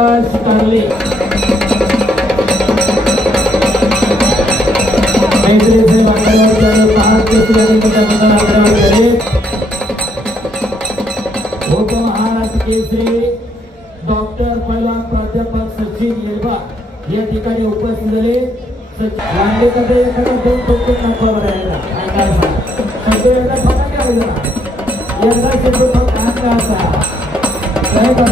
प्रकाश कारले मैत्रीचे वातावरण त्याने पाच केसरी आणि त्याच्या मनाला आग्रह केले. उपमहाराष्ट्र केसरी डॉक्टर पहिला प्राध्यापक सचिन येलबा या ठिकाणी उपस्थित झाले. सचिन लांबे कडे एखादा दोन टोकन नको बघायला काय एकदा फटाके वाजवा. एकदा शब्द फक्त हात असा काय का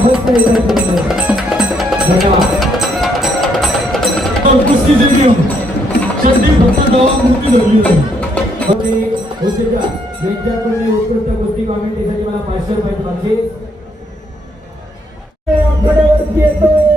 कुस्ती जिंकली शेवटी फक्त दवा मूर्ती धरली होती होते होतेच्या यांच्याकडून उत्कृष्ट गोष्टी कॉमेंट कॉमेंटीसाठी मला पाचशे रुपये बक्षीस आकड्यावरती येतोय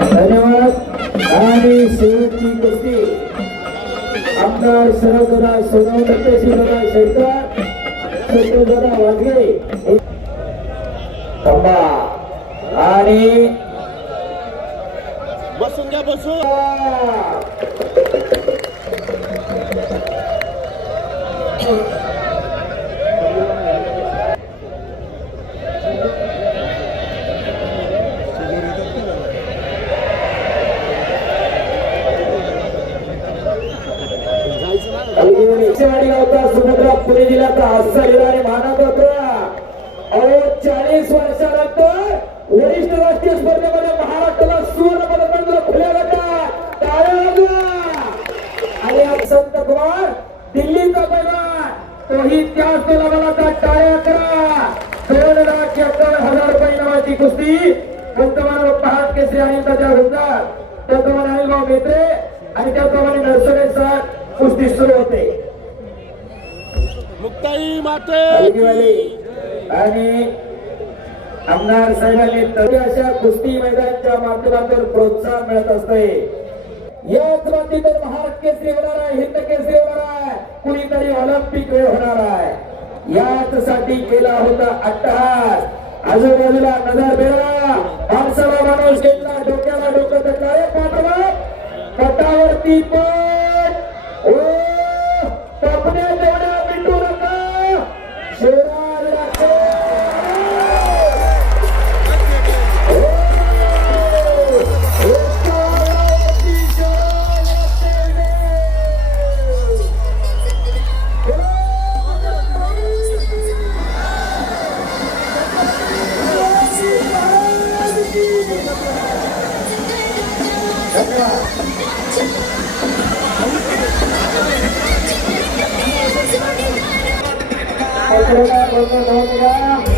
धन्यवाद. आणि शेवटची कुस्ती. आमदार शरददा सोनवदत्त शिवदा शेरकर शत्रुदादा वाघे खंबा आणि बसून घ्या बसून. शिवाडी गावचा सुभद्रा पुणे जिल्ह्याचा हास्य आणि मानव अहो चाळीस वर्षानंतर वरिष्ठ राष्ट्रीय स्पर्धेमध्ये महाराष्ट्राला सुवर्ण पदक मिळतो खुल्या गटात टाळ्या आणि संत कुमार दिल्लीचा पैलवान तोही त्याच तोलाबाला टाळ्या करा. दोन लाख एकावन्न हजार रुपये नावाची कुस्ती वर्तमान पहाट केसरी आणि त्याच्या हुंदार त्याप्रमाणे अनिलभाऊ मेत्रे आणि त्याप्रमाणे नरसरे सर कुस्ती सुरू होते. मुक्ताई माते! आणि आमदार साहेबांनी तरी अशा कुस्ती मैदानाच्या माध्यमातून प्रोत्साहन मिळत असते याच बाबतीतून महाराष्ट्र केसरी होणार आहे हिंद केसरी होणार आहे कुणीतरी ऑलिम्पिक वेळ होणार आहे. याच साठी केला होता अट्टहास. आजूबाजूला नजर बेरा माणसाला माणूस घेतला डोक्याला डोकं तर काय पाठवा पटावरती पण 들어가, 들어가, 들어가.